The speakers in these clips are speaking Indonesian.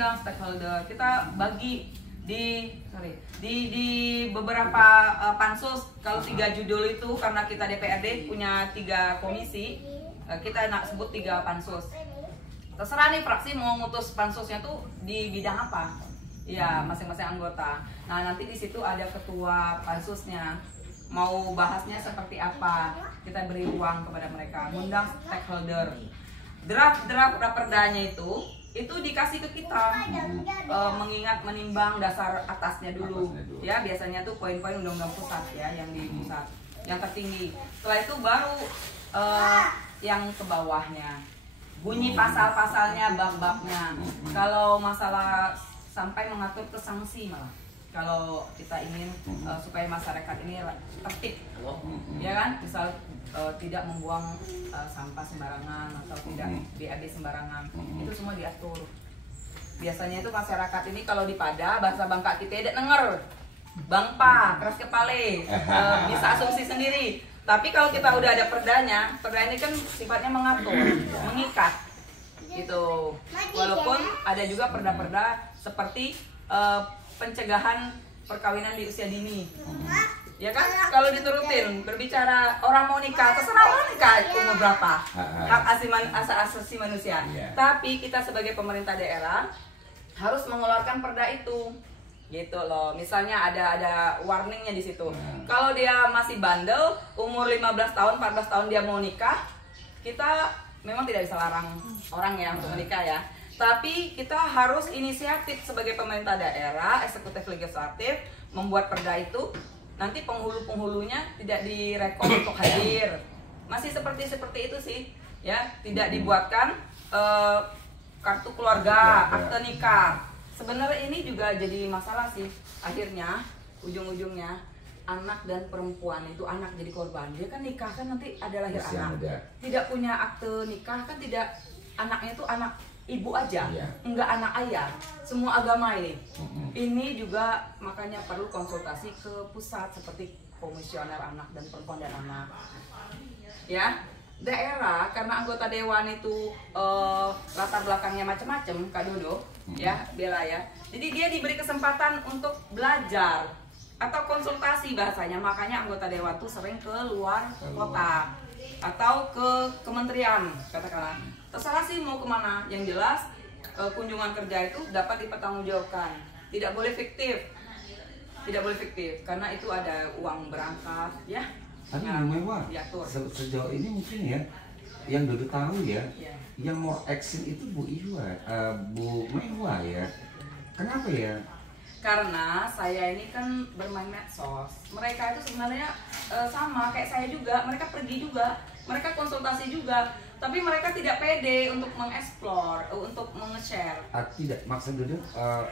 undang stakeholder, kita bagi di beberapa pansus. Kalau 3 judul itu karena kita DPRD punya 3 komisi, kita nak sebut 3 pansus. Terserah nih fraksi mau ngutus pansusnya tuh di bidang apa, ya masing-masing anggota. Nah nanti di situ ada ketua pansusnya, mau bahasnya seperti apa, kita beri ruang kepada mereka, ngundang stakeholder. Draft raperdanya itu dikasih ke kita, mengingat menimbang dasar atasnya dulu, ya biasanya tuh poin-poin undang-undang pusat ya, yang di pusat, yang tertinggi. Setelah itu baru yang ke bawahnya, bunyi pasal-pasalnya, bab-babnya. Kalau masalah sampai mengatur ke sanksi malah. Kalau kita ingin supaya masyarakat ini tertib, ya kan, misal tidak membuang sampah sembarangan atau tidak BAB sembarangan, itu semua diatur. Biasanya itu masyarakat ini kalau di Pada, bahasa Bangka kita tidak denger, bangpa, keras kepale, bisa asumsi sendiri. Tapi kalau kita udah ada perdanya ini kan sifatnya mengatur, mengikat, gitu. Walaupun ada juga perda-perda seperti pencegahan perkawinan di usia dini, ya kan? Kalau diturutin, berbicara orang mau nikah, terserah orang nikah umur berapa, hak asasi manusia. Tapi kita sebagai pemerintah daerah harus mengeluarkan perda itu, gitu loh. Misalnya ada warningnya di situ. Kalau dia masih bandel, umur 15 tahun, 14 tahun dia mau nikah, kita memang tidak bisa larang orang ya untuk menikah ya. Tapi kita harus inisiatif sebagai pemerintah daerah, eksekutif legislatif, membuat perda itu. Nanti penghulu-penghulunya tidak direkod untuk hadir. Masih seperti itu sih, ya. Tidak dibuatkan kartu keluarga, akte nikah. Sebenarnya ini juga jadi masalah sih. Akhirnya, ujung-ujungnya anak dan perempuan itu, anak jadi korban. Dia kan nikah kan nanti ada lahir anak. Tidak punya akte nikah kan tidak, anaknya itu anak ibu aja, enggak anak ayah. Semua agama ini. Ini juga makanya perlu konsultasi ke pusat seperti komisioner anak dan perempuan dan anak. Ya, daerah karena anggota dewan itu latar belakangnya macam-macam, Kak Dodo, ya, Bella ya. Jadi dia diberi kesempatan untuk belajar atau konsultasi bahasanya. Makanya anggota dewan tuh sering ke luar kota atau ke kementerian, katakanlah. Terserah sih mau kemana, yang jelas kunjungan kerja itu dapat dipertanggungjawabkan, tidak boleh fiktif, karena itu ada uang berangkat, ya. Tapi memang sejauh ini mungkin ya, yang Dodo tahu ya, yang more action itu Bu Mehwa ya. Kenapa ya? Karena saya ini kan bermain medsos, mereka itu sebenarnya sama kayak saya juga, mereka pergi juga, mereka konsultasi juga. Tapi mereka tidak pede untuk mengeksplor, untuk menge-share. Tidak, maksud Dodo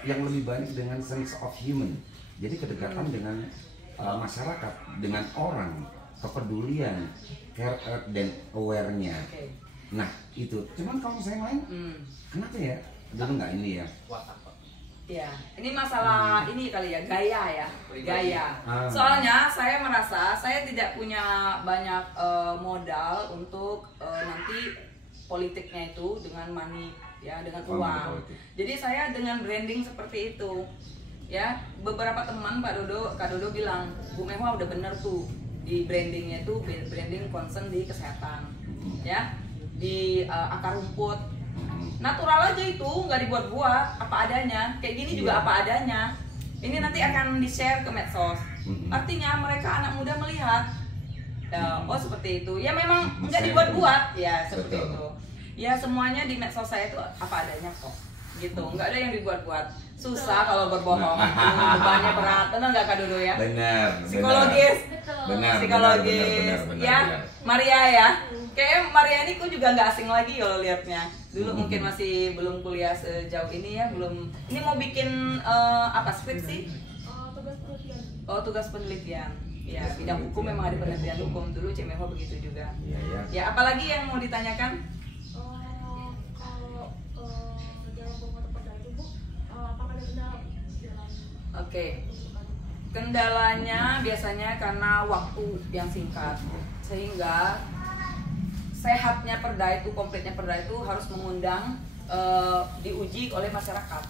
yang lebih banyak dengan sense of human. Jadi kedekatan dengan masyarakat, dengan orang, kepedulian, care dan aware-nya. Nah itu, cuman kalau saya main, kenapa ya? Dodo nggak ini ya? Ya, ini masalah ini kali ya, gaya. Soalnya saya merasa saya tidak punya banyak modal untuk nanti politiknya itu dengan money ya, dengan uang. Jadi saya dengan branding seperti itu. Ya, beberapa teman Kak Dodo bilang, Bu Mehwa udah bener tuh di brandingnya itu, branding concern di kesehatan. Ya, di akar rumput. Natural aja itu, nggak dibuat-buat, apa adanya. Kayak gini juga apa adanya. Ini nanti akan di-share ke medsos. Artinya mereka anak muda melihat, oh seperti itu. Ya memang nggak dibuat-buat, ya seperti itu. Ya semuanya di medsos saya itu apa adanya kok, gitu. Nggak ada yang dibuat-buat. Susah kalau berbohong, bebannya berat. Benar nggak Kak Dodo ya? Benar. Psikologis, psikologis. Ya, Maria ya. Kayaknya Maria ini aku juga nggak asing lagi kalau liatnya. Dulu mungkin masih belum kuliah sejauh ini ya, belum. Ini mau bikin apa, skripsi? Tugas penelitian. Oh, tugas penelitian. Ya, bidang hukum memang ada penelitian hukum. Dulu Cik Mehwa begitu juga. Ya, apalagi yang mau ditanyakan? Kalau dalam pembuatan perda itu Bu, apakah ada kendala dalam? Oke. Kendalanya biasanya karena waktu yang singkat, sehingga sehatnya perda itu, komplitnya perda itu harus mengundang diuji oleh masyarakat.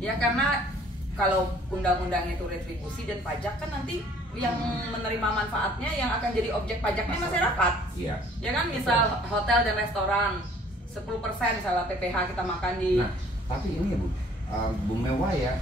Ya karena kalau undang-undang itu retribusi dan pajak kan nanti yang menerima manfaatnya yang akan jadi objek pajaknya masyarakat. Iya. Ya kan, misal hotel dan restoran 10% misalnya PPH kita makan di. Nah, tapi ini ya Bu Mewah ya,